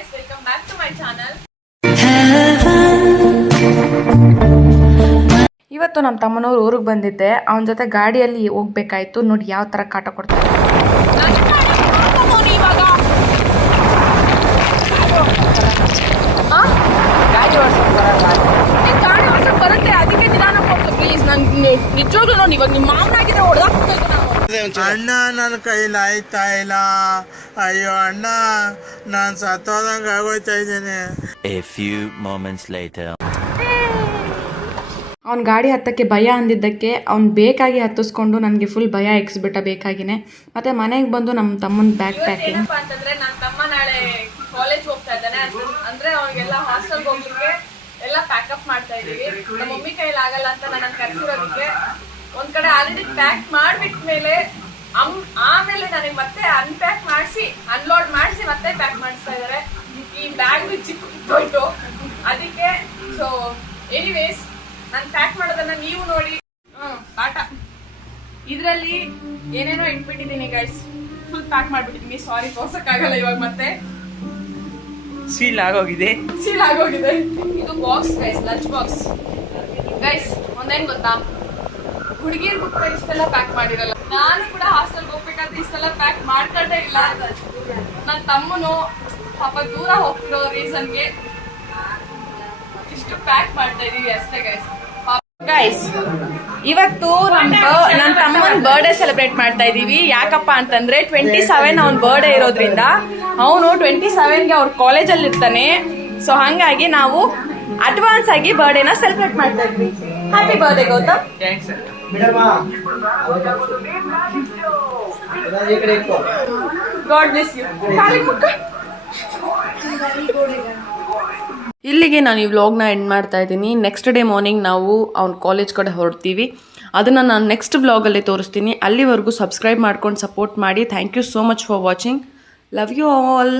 guys, welcome back to my channel. ಇವತ್ತು ನಮ್ಮ ತಮ್ಮನವರು ಊರಿಗೆ ಬಂದಿದ್ದೆ. ಅವನ ಜೊತೆ ಗಾಡಿಯಲ್ಲಿ ಹೋಗ್ಬೇಕಾಯ್ತು. ನೋಡಿ ಯಾವ ತರ ಕಾಟ ಕೊಡ್ತಾರೆ. ಬರುತ್ತೆ ಅದಕ್ಕೆ ನಿಧಾನ ಕೊಡ್ತು ಪ್ಲೀಸ್. ನಾನು ನಿಜವಾಗ್ಲೂ ನೋಡಿ ಇವಾಗ ನಿಮ್ಮ ಮಾವನಾಗಿದ್ರೆ ಹೊಡೆದಾಕ್ಬೇಕು ನಾವು. ಅಣ್ಣ ನನ್ನ ಕೈಲಿ ಆಯ್ತಾ ಇಲ್ಲ. ಅಯ್ಯೋ ಅಣ್ಣ ನಾನು ಸತ್ತೋದಂಗೆ ಆಗೋಯ್ತಾ ಇದ್ದೇನೆ. A few moments later. ಅವ್ನ ಗಾಡಿ ಹತ್ತಕ್ಕೆ ಭಯ ಅಂದಿದ್ದಕ್ಕೆ ಅವ್ನು ಬೇಕಾಗಿ ಹತ್ತಿಸ್ಕೊಂಡು ನನಗೆ ಫುಲ್ ಭಯ ಎಕ್ಸ್ಬಿಟ್ಟ ಬೇಕಾಗಿನೇ. ಮತ್ತೆ ಮನೆಗೆ ಬಂದು ನಮ್ಮ ತಮ್ಮನ ಬ್ಯಾಗ್ ಪ್ಯಾಕಿಂಗ್. ಏನಪ್ಪಾ ಅಂತಂದ್ರೆ ನನ್ನ ತಮ್ಮ ನಾಳೆ ಕಾಲೇಜ್ ಹೋಗ್ತಾ ಇದ್ದಾನೆ. ಅಂದ್ರೆ ಅವ್ರಿಗೆಲ್ಲ ಹಾಸ್ಟೆಲ್ಗೆ ಹೋಗ್ಲಿಕ್ಕೆ ಎಲ್ಲ ಪ್ಯಾಕಪ್ ಮಾಡ್ತಾ ಇದೀವಿ. ನಮ್ಮ ಮಮ್ಮಿ ಕೈಲಿ ಆಗಲ್ಲ ಅಂತ ನನ್ನ ಕರ್ಸಿರೋದಕ್ಕೆ ಒಂದ್ ಕಡೆ ಆಲ್ರೆಡಿ ಪ್ಯಾಕ್ ಮಾಡ್ಬಿಟ್ಮೇಲೆ ಆಮೇಲೆ ನನಗೆ ಮತ್ತೆ ಅನ್ಪ್ಯಾಕ್ ಮಾಡಿಸಿ ಅನ್ಲೋಡ್ ಮಾಡಿಸಿ ಮತ್ತೆ ಪ್ಯಾಕ್ ಮಾಡಿಸ್ತಾ ಇದಾರೆ. ಈ ಬ್ಯಾಗ್ ಚಿಕ್ಕೋಯ್ತು ಅದಕ್ಕೆ. ಸೊ ಎನಿವೇಸ್ ನಾನು ಪ್ಯಾಕ್ ಮಾಡೋದನ್ನ ನೀವು ನೋಡಿ. ಟಾಟಾ. ಇದ್ರಲ್ಲಿ ಏನೇನೋ ಇಟ್ಬಿಟ್ಟಿದ್ದೀನಿ ಗೈಸ್. ಫುಲ್ ಪ್ಯಾಕ್ ಮಾಡ್ಬಿಟ್ಟಿದ್ದೀನಿ. ಸಾರಿ ತೋರ್ಸಕ್ಕಾಗಲ್ಲ ಇವಾಗ. ಮತ್ತೆ ಸೀಲ್ ಆಗೋಗಿದೆ. ಇದು box guys, lunch box guys. ಒಂದೇನ್ ಗೊತ್ತಾ, ಹುಡುಗಿರ್ಗೂ ಕೂಡ ಇಷ್ಟೆಲ್ಲ ಪ್ಯಾಕ್ ಮಾಡಿರಲ್ಲ. ನಾನು ಕೂಡ ಹಾಸ್ಟೆಲ್ಗೆ ಹೋಗ್ಬೇಕಾದ್ರೆ ಇಷ್ಟೆಲ್ಲ ಪ್ಯಾಕ್ ಮಾಡ್ಕೊಂಡೇ ಇಲ್ಲ. ನನ್ನ ತಮ್ಮನು ಪಾಪ ದೂರ ಹೋಗ್ತಿರೋ ರೀಸನ್ಗೆ ಇಷ್ಟು ಪ್ಯಾಕ್ ಮಾಡ್ತಾ ಇದೀವಿ ಅಷ್ಟೇ ಗೈಸ್. ಗೈಸ್ ಇವತ್ತು ನನ್ನ ತಮ್ಮನ ಬರ್ಡೇ ಸೆಲೆಬ್ರೇಟ್ ಮಾಡ್ತಾ ಇದೀವಿ. ಯಾಕಪ್ಪ ಅಂತಂದ್ರೆ 27 ಅವನ ಬರ್ಡೇ ಇರೋದ್ರಿಂದ ಅವನು 27ಗೆ ಅವ್ರ ಕಾಲೇಜಲ್ಲಿ ಇರ್ತಾನೆ. ಸೊ ಹಂಗಾಗಿ ನಾವು ಅಡ್ವಾನ್ಸ್ ಆಗಿ ಬರ್ಡೇನ ಸೆಲೆಬ್ರೇಟ್ ಮಾಡ್ತಾ ಇದ್ವಿ. Happy birthday Gautam. God bless you. ಇಲ್ಲಿಗೆ ನಾನು ಈ ವ್ಲಾಗ್ನ ಎಂಡ್ ಮಾಡ್ತಾ ಇದ್ದೀನಿ. ನೆಕ್ಸ್ಟ್ ಡೇ ಮಾರ್ನಿಂಗ್ ನಾವು ಅವ್ನ ಕಾಲೇಜ್ ಕಡೆ ಹೊರಡ್ತೀವಿ. ಅದನ್ನು ನಾನು ನೆಕ್ಸ್ಟ್ ವ್ಲಾಗಲ್ಲಿ ತೋರಿಸ್ತೀನಿ. ಅಲ್ಲಿವರೆಗೂ ಸಬ್ಸ್ಕ್ರೈಬ್ ಮಾಡ್ಕೊಂಡು ಸಪೋರ್ಟ್ ಮಾಡಿ. Thank you so much for watching. Love you all.